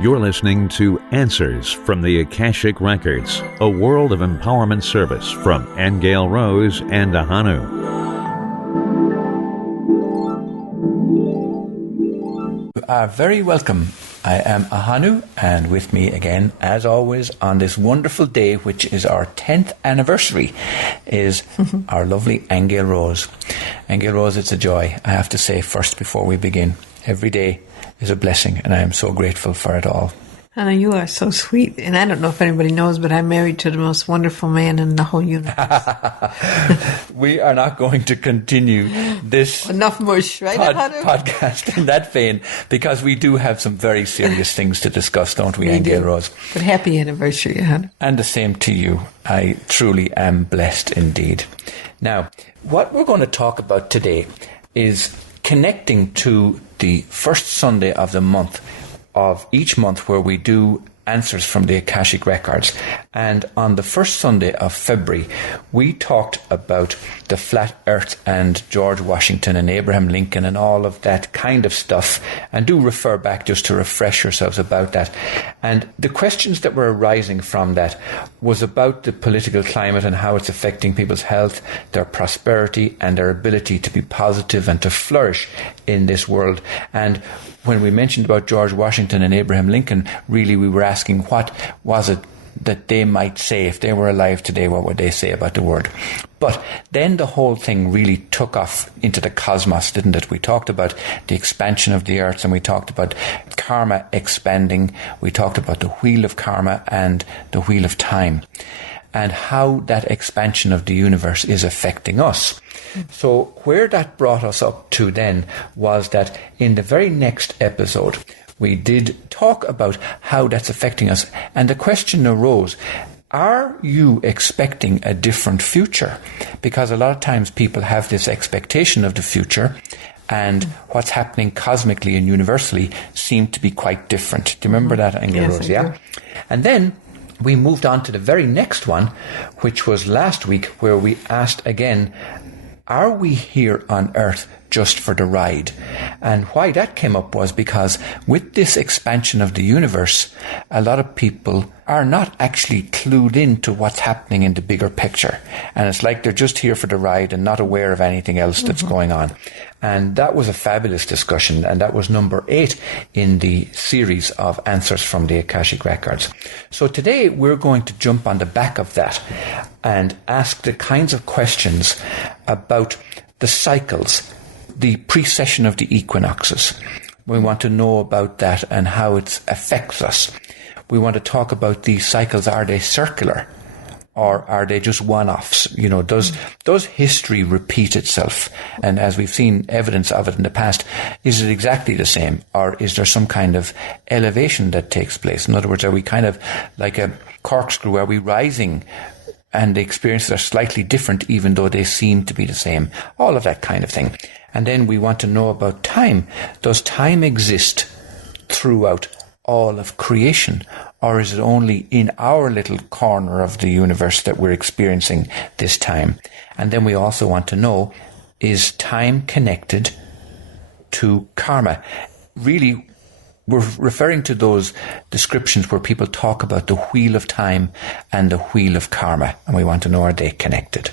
You're listening to Answers from the Akashic Records, a world of empowerment service from Aingeal Rose Ahonu. You are very welcome. I am Ahonu, and with me again, as always, on this wonderful day, which is our 10th anniversary, is our lovely Aingeal Rose. Aingeal Rose, it's a joy, I have to say first before we begin. Every day is a blessing, and I am so grateful for it all. Anna, you are so sweet. And I don't know if anybody knows, but I'm married to the most wonderful man in the whole universe. We are not going to continue this Enough mush, right, podcast in that vein, because we do have some very serious things to discuss, don't we, Aingeal Rose? But happy anniversary, Hannah. And the same to you. I truly am blessed indeed. Now, what we're going to talk about today is connecting to the first Sunday of the month, of each month, where we do Answers from the Akashic Records. And on the first Sunday of February, we talked about the flat earth and George Washington and Abraham Lincoln and all of that kind of stuff. And do refer back just to refresh yourselves about that. And the questions that were arising from that was about the political climate and how it's affecting people's health, their prosperity, and their ability to be positive and to flourish in this world. And when we mentioned about George Washington and Abraham Lincoln, really we were asking what was it that they might say if they were alive today, what would they say about the world? But then the whole thing really took off into the cosmos, didn't it? We talked about the expansion of the earth, and we talked about karma expanding. We talked about the wheel of karma and the wheel of time, and how that expansion of the universe is affecting us. So where that brought us up to then was that in the very next episode, we did talk about how that's affecting us. And the question arose, are you expecting a different future? Because a lot of times people have this expectation of the future, and what's happening cosmically and universally seem to be quite different. Do you remember that, Aingeal Rose? Yeah. And then we moved on to the very next one, which was last week, where we asked again, are we here on Earth just for the ride? And why that came up was because with this expansion of the universe, a lot of people are not actually clued into what's happening in the bigger picture. And it's like they're just here for the ride and not aware of anything else that's going on. And that was a fabulous discussion, and that was number 8 in the series of Answers from the Akashic Records. So today we're going to jump on the back of that and ask the kinds of questions about the cycles, the precession of the equinoxes. We want to know about that and how it affects us. We want to talk about these cycles. Are they circular? Or are they just one-offs? You know, does history repeat itself? And as we've seen evidence of it in the past, is it exactly the same? Or is there some kind of elevation that takes place? In other words, are we kind of like a corkscrew? Are we rising and the experiences are slightly different even though they seem to be the same? All of that kind of thing. And then we want to know about time. Does time exist throughout all of creation? Or is it only in our little corner of the universe that we're experiencing this time? And then we also want to know, is time connected to karma? Really, we're referring to those descriptions where people talk about the wheel of time and the wheel of karma. And we want to know, are they connected?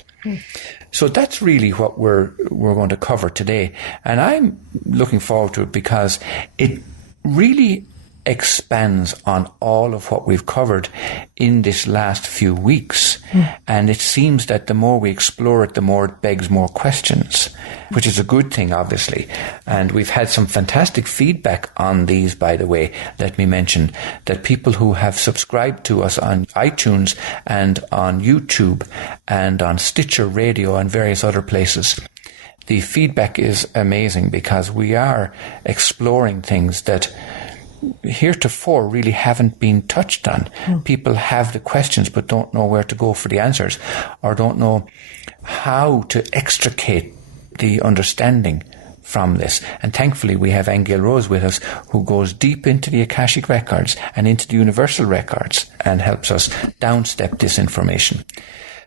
So that's really what we're going to cover today. And I'm looking forward to it because it really expands on all of what we've covered in this last few weeks. And it seems that the more we explore it, the more it begs more questions, which is a good thing, obviously. And we've had some fantastic feedback on these, by the way. Let me mention that people who have subscribed to us on iTunes and on YouTube and on Stitcher Radio and various other places, the feedback is amazing because we are exploring things that heretofore really haven't been touched on. People have the questions but don't know where to go for the answers, or don't know how to extricate the understanding from this. And thankfully we have Aingeal Rose with us, who goes deep into the Akashic Records and into the Universal Records and helps us downstep this information.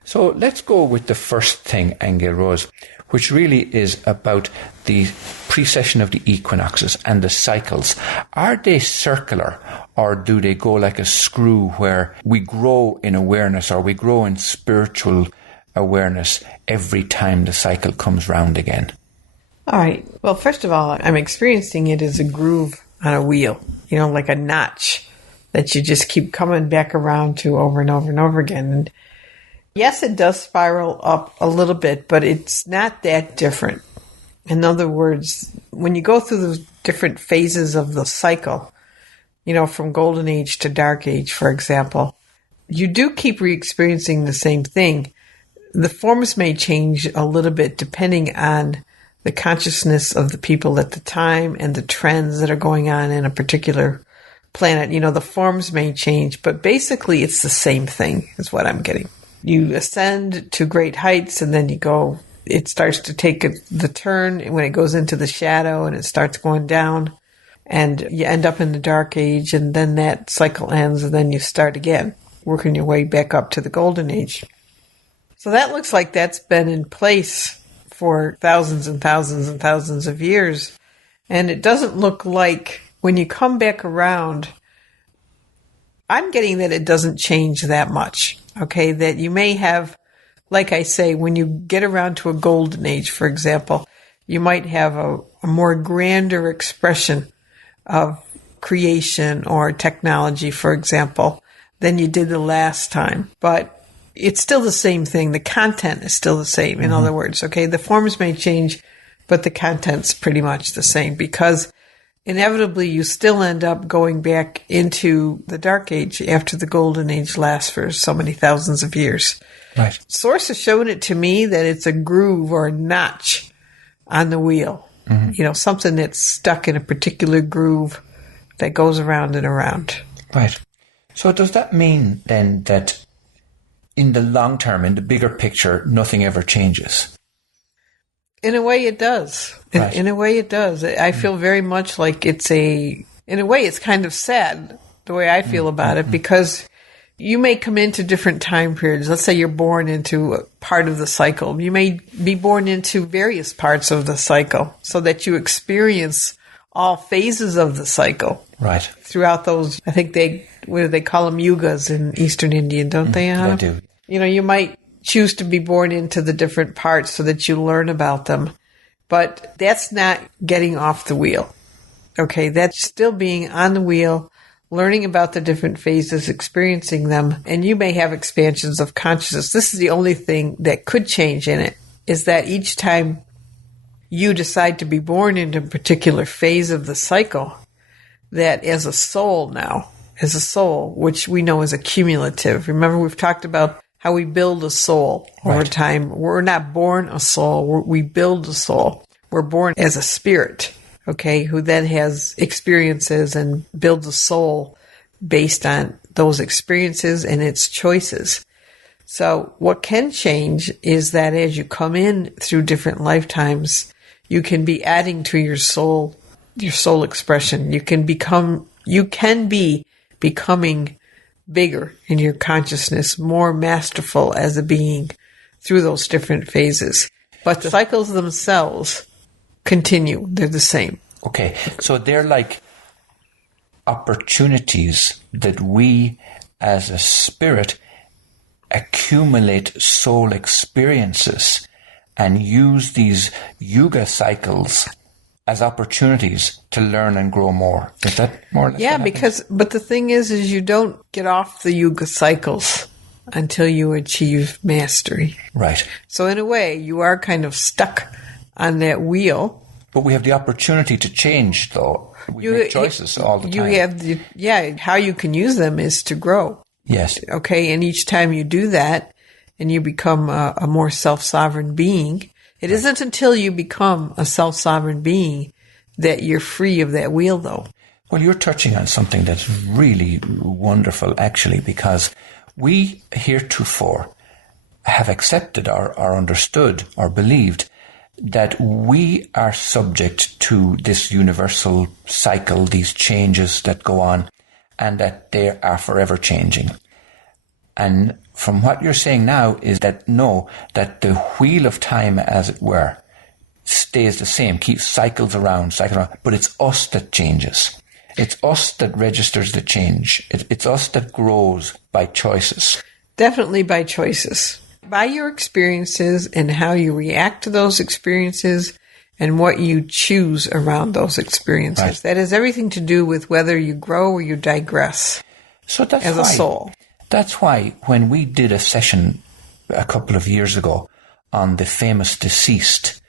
So let's go with the first thing, Aingeal Rose, which really is about the precession of the equinoxes and the cycles. Are they circular or do they go like a screw where we grow in awareness or we grow in spiritual awareness every time the cycle comes round again? All right. Well, first of all, I'm experiencing it as a groove on a wheel, like a notch that you just keep coming back around to over and over and over again. And yes, it does spiral up a little bit, but it's not that different. In other words, when you go through the different phases of the cycle, from golden age to dark age, for example, you do keep re-experiencing the same thing. The forms may change a little bit depending on the consciousness of the people at the time and the trends that are going on in a particular planet. The forms may change, but basically it's the same thing is what I'm getting. You ascend to great heights and then it starts to take the turn when it goes into the shadow and it starts going down and you end up in the dark age, and then that cycle ends and then you start again, working your way back up to the golden age. So that looks like that's been in place for thousands and thousands and thousands of years. And it doesn't look like when you come back around, I'm getting that it doesn't change that much. Okay, that you may have, like I say, when you get around to a golden age, for example, you might have a more grander expression of creation or technology, for example, than you did the last time. But it's still the same thing. The content is still the same. In other words, okay, the forms may change, but the content's pretty much the same, because inevitably you still end up going back into the dark age after the golden age lasts for so many thousands of years. Right. Source is showing it to me that it's a groove or a notch on the wheel. Something that's stuck in a particular groove that goes around and around. Right. So does that mean then that in the long term, in the bigger picture, nothing ever changes? In a way it does. Right. In a way it does. I feel very much like in a way it's kind of sad the way I feel about it, because you may come into different time periods. Let's say you're born into a part of the cycle. You may be born into various parts of the cycle so that you experience all phases of the cycle. Right. Throughout those, I think they call them yugas in Eastern Indian, don't they, Anna? They do. You might choose to be born into the different parts so that you learn about them. But that's not getting off the wheel. Okay, that's still being on the wheel, learning about the different phases, experiencing them, and you may have expansions of consciousness. This is the only thing that could change in it, is that each time you decide to be born into a particular phase of the cycle, that as a soul, which we know is accumulative. Remember, we've talked about how we build a soul over time. We're not born a soul, we build a soul. We're born as a spirit, okay, who then has experiences and builds a soul based on those experiences and its choices. So what can change is that as you come in through different lifetimes, you can be adding to your soul expression. You can be becoming bigger in your consciousness, more masterful as a being through those different phases. But the cycles themselves continue. They're the same. Okay, so they're like opportunities that we as a spirit accumulate soul experiences and use these yuga cycles as opportunities to learn and grow more. Is that more or less? Yeah, but the thing is you don't get off the yuga cycles until you achieve mastery. Right. So in a way, you are kind of stuck on that wheel. But we have the opportunity to change, though. We make choices all the time. How you can use them is to grow. Yes. Okay, and each time you do that and you become a more self-sovereign being, it isn't until you become a self-sovereign being that you're free of that wheel, though. Well, you're touching on something that's really wonderful, actually, because we heretofore have accepted or understood or believed that we are subject to this universal cycle, these changes that go on, and that they are forever changing. And from what you're saying now is that that the wheel of time, as it were, stays the same, cycles around, but it's us that changes. It's us that registers the change. It's us that grows by choices. Definitely by choices. By your experiences and how you react to those experiences and what you choose around those experiences. Right. That has everything to do with whether you grow or you digress So that's as a soul. That's why when we did a session a couple of years ago on the famous deceased,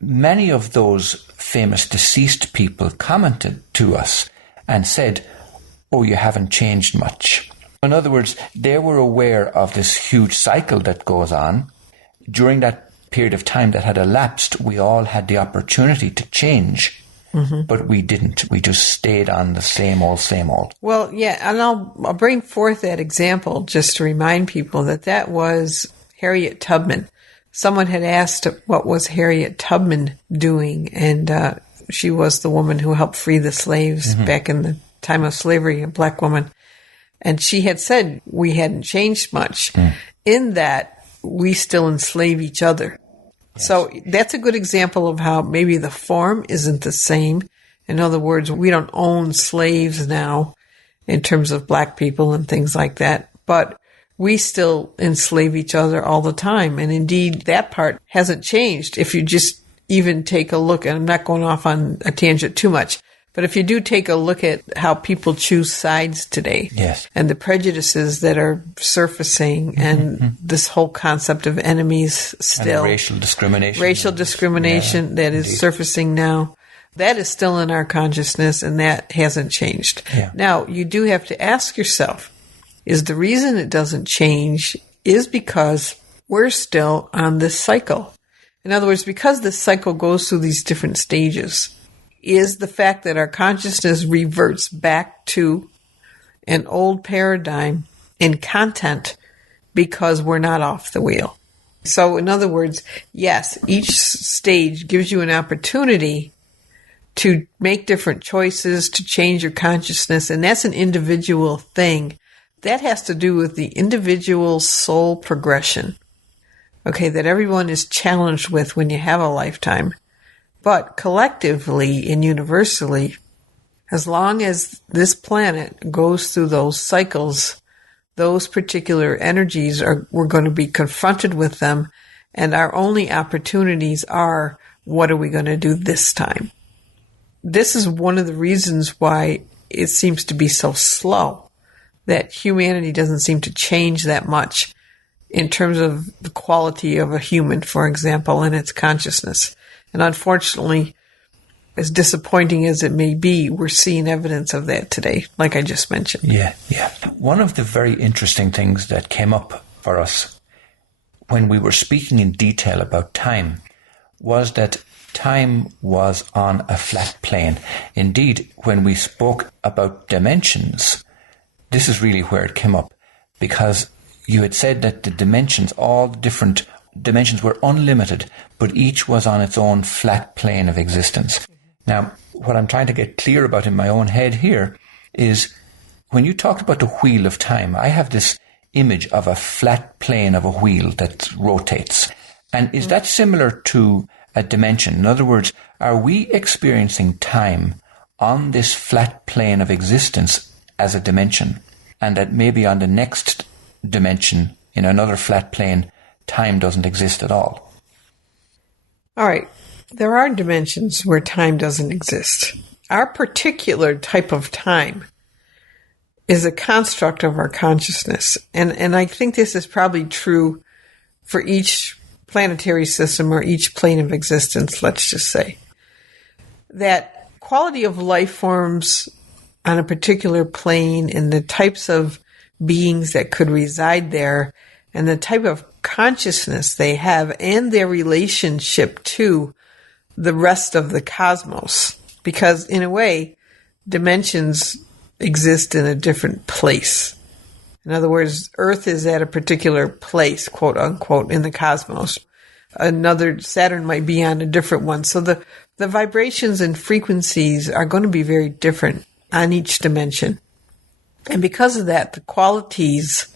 many of those famous deceased people commented to us and said, "Oh, you haven't changed much." In other words, they were aware of this huge cycle that goes on. During that period of time that had elapsed, we all had the opportunity to change, but we didn't. We just stayed on the same old, same old. Well, yeah, and I'll bring forth that example just to remind people that was Harriet Tubman. Someone had asked what was Harriet Tubman doing, and she was the woman who helped free the slaves back in the time of slavery, a black woman. And she had said we hadn't changed much, in that we still enslave each other. Yes. So that's a good example of how maybe the form isn't the same. In other words, we don't own slaves now in terms of black people and things like that, but we still enslave each other all the time. And indeed, that part hasn't changed. If you just even take a look, and I'm not going off on a tangent too much, but if you do take a look at how people choose sides today, yes, and the prejudices that are surfacing, and this whole concept of enemies still. And racial discrimination. Racial discrimination that is surfacing now. That is still in our consciousness, and that hasn't changed. Yeah. Now, you do have to ask yourself, is the reason it doesn't change is because we're still on this cycle. In other words, because this cycle goes through these different stages, is the fact that our consciousness reverts back to an old paradigm in content because we're not off the wheel. So in other words, yes, each stage gives you an opportunity to make different choices, to change your consciousness, and that's an individual thing. That has to do with the individual soul progression, okay, that everyone is challenged with when you have a lifetime. But collectively and universally, as long as this planet goes through those cycles, those particular energies we're going to be confronted with them, and our only opportunities are, what are we going to do this time? This is one of the reasons why it seems to be so slow, that humanity doesn't seem to change that much in terms of the quality of a human, for example, and its consciousness. And unfortunately, as disappointing as it may be, we're seeing evidence of that today, like I just mentioned. Yeah. One of the very interesting things that came up for us when we were speaking in detail about time was that time was on a flat plane. Indeed, when we spoke about dimensions, this is really where it came up, because you had said that the dimensions, all the different dimensions were unlimited, but each was on its own flat plane of existence. Now, what I'm trying to get clear about in my own head here is when you talked about the wheel of time, I have this image of a flat plane of a wheel that rotates. And is that similar to a dimension? In other words, are we experiencing time on this flat plane of existence as a dimension, and that maybe on the next dimension, in another flat plane, time doesn't exist at all? All right. There are dimensions where time doesn't exist. Our particular type of time is a construct of our consciousness. And I think this is probably true for each planetary system or each plane of existence, let's just say. That quality of life forms on a particular plane and the types of beings that could reside there and the type of consciousness they have and their relationship to the rest of the cosmos. Because in a way, dimensions exist in a different place. In other words, Earth is at a particular place, quote unquote, in the cosmos. Another Saturn might be on a different one. So the vibrations and frequencies are going to be very different on each dimension. And because of that, the qualities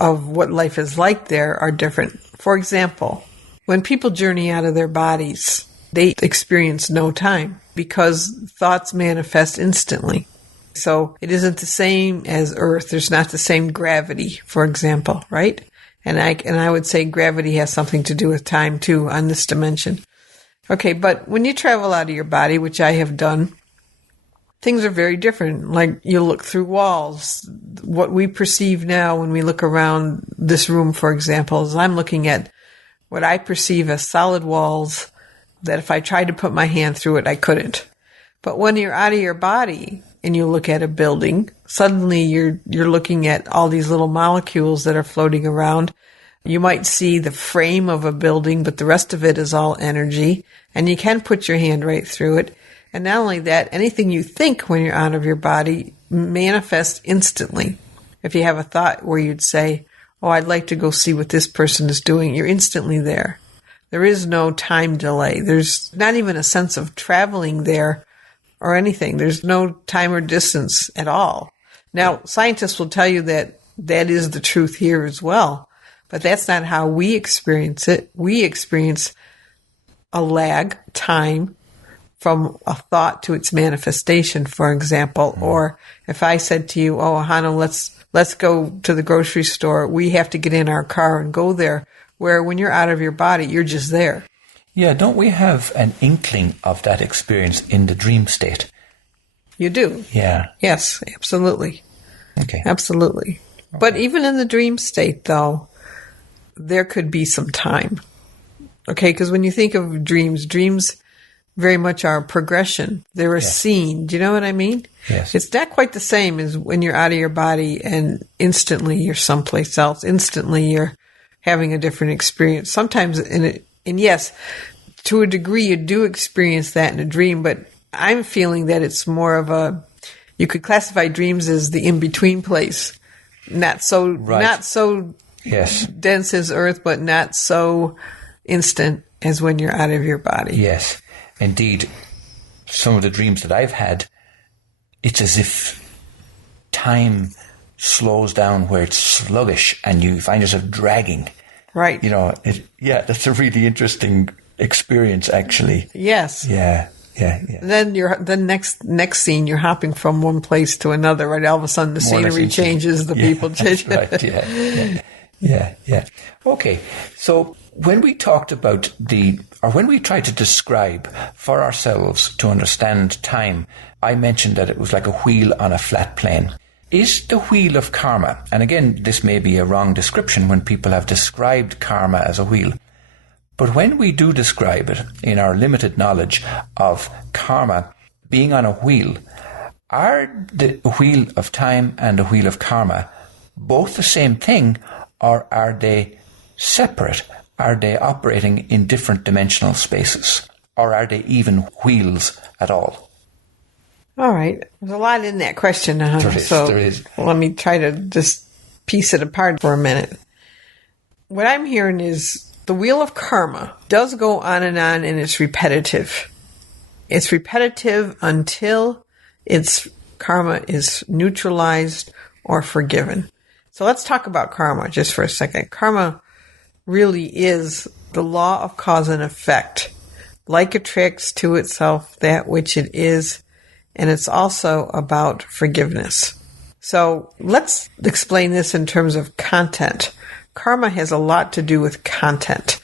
of what life is like there are different. For example, when people journey out of their bodies, they experience no time because thoughts manifest instantly. So it isn't the same as Earth. There's not the same gravity, for example, right? And I would say gravity has something to do with time too on this dimension. Okay, but when you travel out of your body, which I have done, things are very different. Like you look through walls. What we perceive now when we look around this room, for example, is I'm looking at what I perceive as solid walls that if I tried to put my hand through it, I couldn't. But when you're out of your body and you look at a building, suddenly you're looking at all these little molecules that are floating around. You might see the frame of a building, but the rest of it is all energy, and you can put your hand right through it. And not only that, anything you think when you're out of your body manifests instantly. If you have a thought where you'd say, oh, I'd like to go see what this person is doing, you're instantly there. There is no time delay. There's not even a sense of traveling there or anything. There's no time or distance at all. Now, scientists will tell you that that is the truth here as well, but that's not how we experience it. We experience a lag, time, from a thought to its manifestation, for example. Or if I said to you, oh, Ahonu, let's go to the grocery store, we have to get in our car and go there, where when you're out of your body, you're just there. Yeah, don't we have an inkling of that experience in the dream state? You do. Yeah. Yes, absolutely. Okay. Absolutely. Okay. But even in the dream state, though, there could be some time. Okay, because when you think of dreams very much are progression. They're a scene. Do you know what I mean? Yes. It's not quite the same as when you're out of your body and instantly you're someplace else. Instantly you're having a different experience. Sometimes and yes, to a degree you do experience that in a dream, but I'm feeling that it's more of you could classify dreams as the in-between place. Not so yes. dense as Earth, but not so instant as when you're out of your body. Yes. Indeed, some of the dreams that I've had, it's as if time slows down where it's sluggish and you find yourself dragging. Right. You know, that's a really interesting experience, actually. Yes. Yeah. And then the next scene, you're hopping from one place to another, right? All of a sudden the scenery changes, the people change. That's right, yeah. Okay, so when we talked about when we tried to describe for ourselves to understand time, I mentioned that it was like a wheel on a flat plane. Is the wheel of karma, and again, this may be a wrong description when people have described karma as a wheel, but when we do describe it in our limited knowledge of karma being on a wheel, are the wheel of time and the wheel of karma both the same thing, or are they separate? Are they operating in different dimensional spaces? Or are they even wheels at all? All right. There's a lot in that question. There is. Let me try to just piece it apart for a minute. What I'm hearing is the wheel of karma does go on, and it's repetitive. It's repetitive until its karma is neutralized or forgiven. So let's talk about karma just for a second. Karma really is the law of cause and effect. Like attracts to itself that which it is, and it's also about forgiveness. So let's explain this in terms of content. Karma has a lot to do with content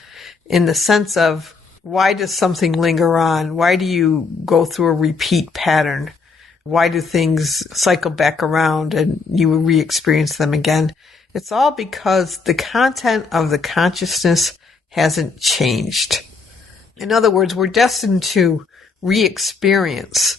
in the sense of why does something linger on? Why do you go through a repeat pattern? Why do things cycle back around and you re-experience them again? It's all because the content of the consciousness hasn't changed. In other words, we're destined to re-experience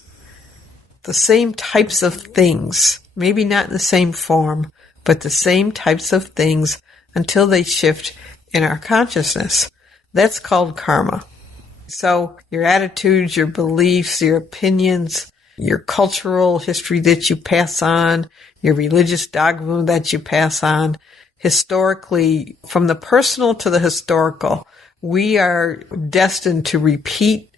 the same types of things, maybe not in the same form, but the same types of things until they shift in our consciousness. That's called karma. So your attitudes, your beliefs, your opinions, your cultural history that you pass on, your religious dogma that you pass on, historically, from the personal to the historical, we are destined to repeat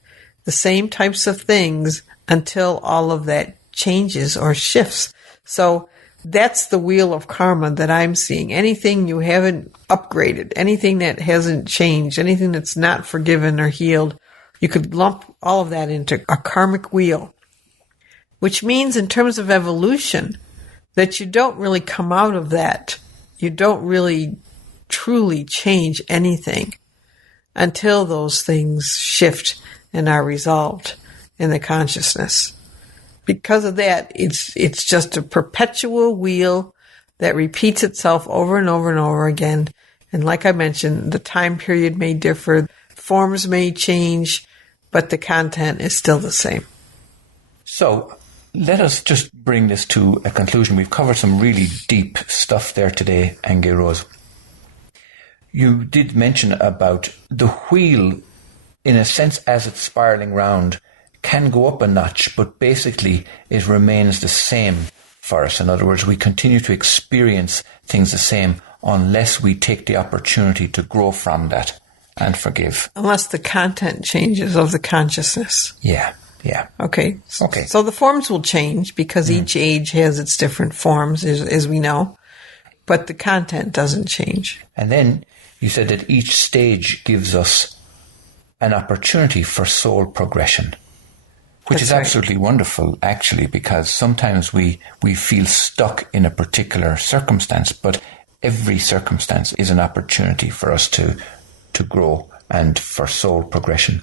the same types of things until all of that changes or shifts. So that's the wheel of karma that I'm seeing. Anything you haven't upgraded, anything that hasn't changed, anything that's not forgiven or healed, you could lump all of that into a karmic wheel. which means in terms of evolution that you don't really come out of that. You don't really truly change anything until those things shift and are resolved in the consciousness. Because of that, it's just a perpetual wheel that repeats itself over and over and over again. And like I mentioned, the time period may differ, forms may change, but the content is still the same. So let us just bring this to a conclusion. We've covered some really deep stuff there today, Aingeal Rose. You did mention about the wheel, in a sense, as it's spiraling round, can go up a notch, but basically it remains the same for us. In other words, we continue to experience things the same unless we take the opportunity to grow from that and forgive. Unless the content changes of the consciousness. Yeah. Okay. So the forms will change because each age has its different forms, as we know, but the content doesn't change. And then you said that each stage gives us an opportunity for soul progression, which is absolutely wonderful, actually, because sometimes we feel stuck in a particular circumstance, but every circumstance is an opportunity for us to grow and for soul progression.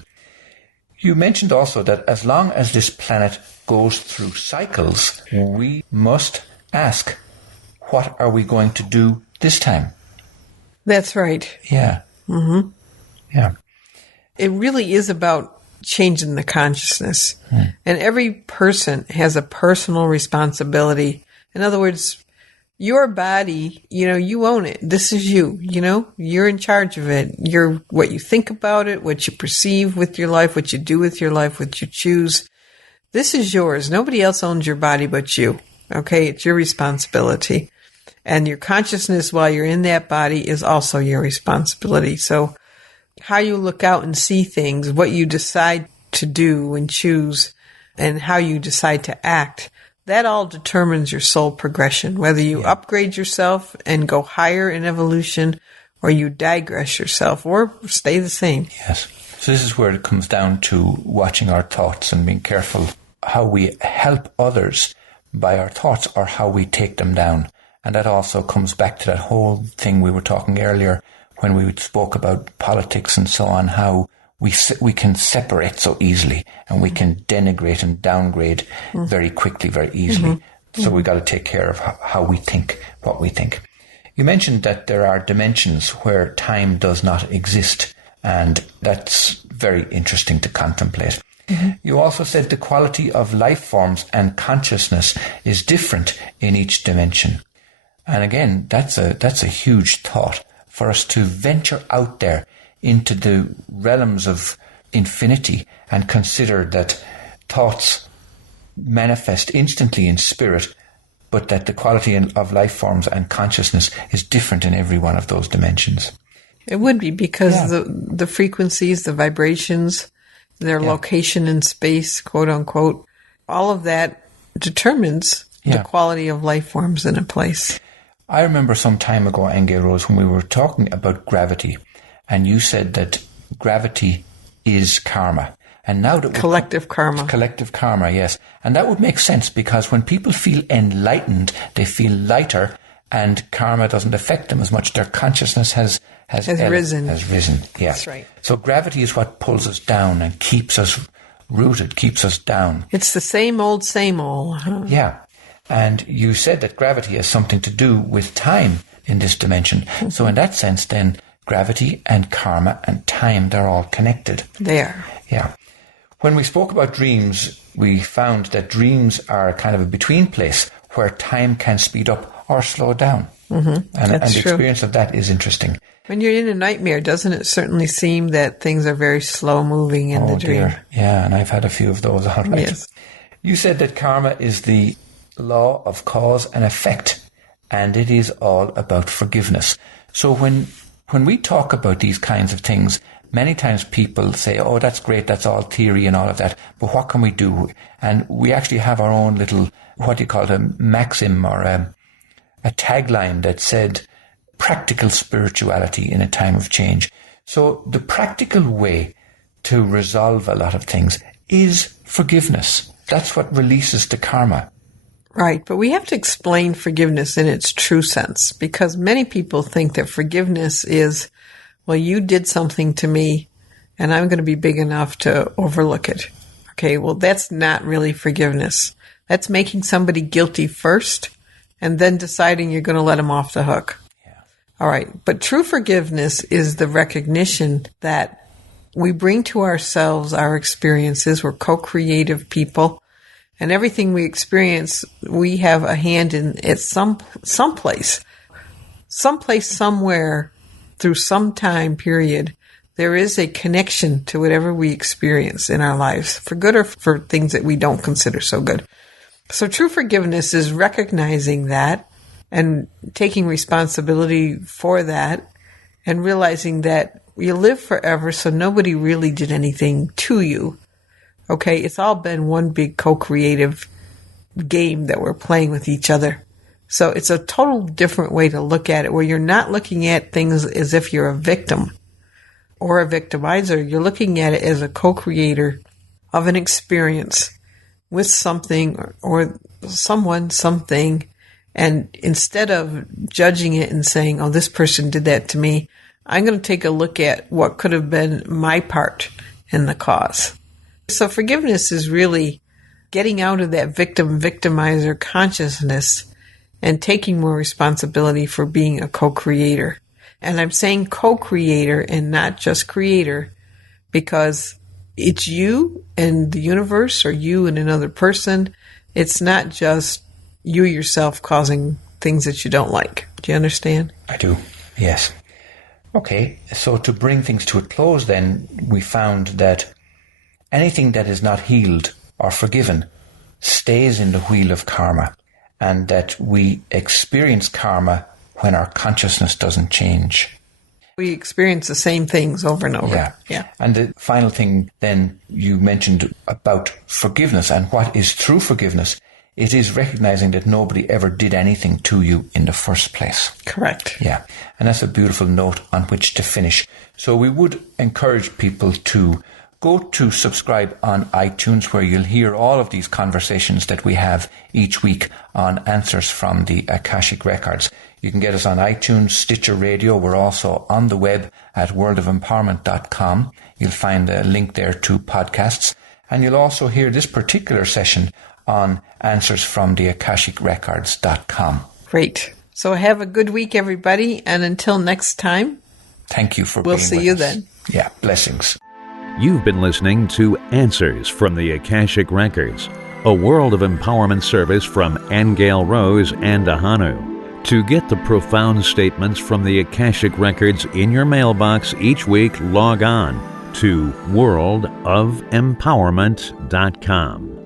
You mentioned also that as long as this planet goes through cycles, we must ask, what are we going to do this time? That's right. Yeah. Mm-hmm. Yeah. It really is about changing the consciousness. And every person has a personal responsibility. In other words, your body, you own it. This is you, you're in charge of it. You're what you think about it, what you perceive with your life, what you do with your life, what you choose. This is yours. Nobody else owns your body but you. Okay. It's your responsibility. And your consciousness while you're in that body is also your responsibility. So how you look out and see things, what you decide to do and choose, and how you decide to act, that all determines your soul progression, whether you upgrade yourself and go higher in evolution, or you digress yourself, or stay the same. Yes. So this is where it comes down to watching our thoughts and being careful how we help others by our thoughts or how we take them down. And that also comes back to that whole thing we were talking earlier when we spoke about politics and so on, how we can separate so easily and we can denigrate and downgrade very quickly, very easily. So we got to take care of how we think, what we think. You mentioned that there are dimensions where time does not exist, and that's very interesting to contemplate. You also said the quality of life forms and consciousness is different in each dimension. And again, that's a huge thought for us to venture out there into the realms of infinity and consider that thoughts manifest instantly in spirit, but that the quality of life forms and consciousness is different in every one of those dimensions. It would be because the frequencies, the vibrations, their location in space, quote unquote, all of that determines the quality of life forms in a place. I remember some time ago, Aingeal Rose, when we were talking about gravity, and you said that gravity is karma. And now that collective karma, yes. And that would make sense because when people feel enlightened, they feel lighter, and karma doesn't affect them as much. Their consciousness has risen. Yeah. That's right. So gravity is what pulls us down and keeps us rooted, keeps us down. It's the same old, huh? Yeah. And you said that gravity has something to do with time in this dimension. So in that sense, then, gravity and karma and time, they're all connected. They are. Yeah. When we spoke about dreams, we found that dreams are kind of a between place where time can speed up or slow down. And the experience of that is interesting. When you're in a nightmare, doesn't it certainly seem that things are very slow moving in the dream? Dear. Yeah, and I've had a few of those, all right. Yes. You said that karma is the law of cause and effect, and it is all about forgiveness. So when we talk about these kinds of things, many times people say, oh, that's great, that's all theory and all of that, but what can we do? And we actually have our own little, what do you call it, a maxim or a tagline that said, practical spirituality in a time of change. So the practical way to resolve a lot of things is forgiveness. That's what releases the karma. Right, but we have to explain forgiveness in its true sense, because many people think that forgiveness is, well, you did something to me and I'm going to be big enough to overlook it. Okay, well, that's not really forgiveness. That's making somebody guilty first and then deciding you're going to let them off the hook. Yeah. All right, but true forgiveness is the recognition that we bring to ourselves our experiences. We're co-creative people. And everything we experience, we have a hand in at someplace, somewhere, through some time period. There is a connection to whatever we experience in our lives, for good or for things that we don't consider so good. So true forgiveness is recognizing that and taking responsibility for that and realizing that you live forever, so nobody really did anything to you. Okay, it's all been one big co-creative game that we're playing with each other. So it's a total different way to look at it, where you're not looking at things as if you're a victim or a victimizer. You're looking at it as a co-creator of an experience with something or someone, something. And instead of judging it and saying, oh, this person did that to me, I'm going to take a look at what could have been my part in the cause. So forgiveness is really getting out of that victim-victimizer consciousness and taking more responsibility for being a co-creator. And I'm saying co-creator and not just creator, because it's you and the universe, or you and another person. It's not just you yourself causing things that you don't like. Do you understand? I do, yes. Okay, so to bring things to a close then, we found that anything that is not healed or forgiven stays in the wheel of karma, and that we experience karma when our consciousness doesn't change. We experience the same things over and over. Yeah. And the final thing then you mentioned about forgiveness and what is true forgiveness. It is recognizing that nobody ever did anything to you in the first place. Correct. Yeah. And that's a beautiful note on which to finish. So we would encourage people to go to subscribe on iTunes, where you'll hear all of these conversations that we have each week on answers from the Akashic Records. You can get us on iTunes, Stitcher Radio. We're also on the web at worldofempowerment.com. You'll find a link there to podcasts. And you'll also hear this particular session on answersfromtheakashicrecords.com. Great. So have a good week, everybody. And until next time, thank you for being with us. We'll see you then. Yeah, blessings. You've been listening to Answers from the Akashic Records, a world of empowerment service from Aingeal Rose Ahonu. To get the profound statements from the Akashic Records in your mailbox each week, log on to worldofempowerment.com.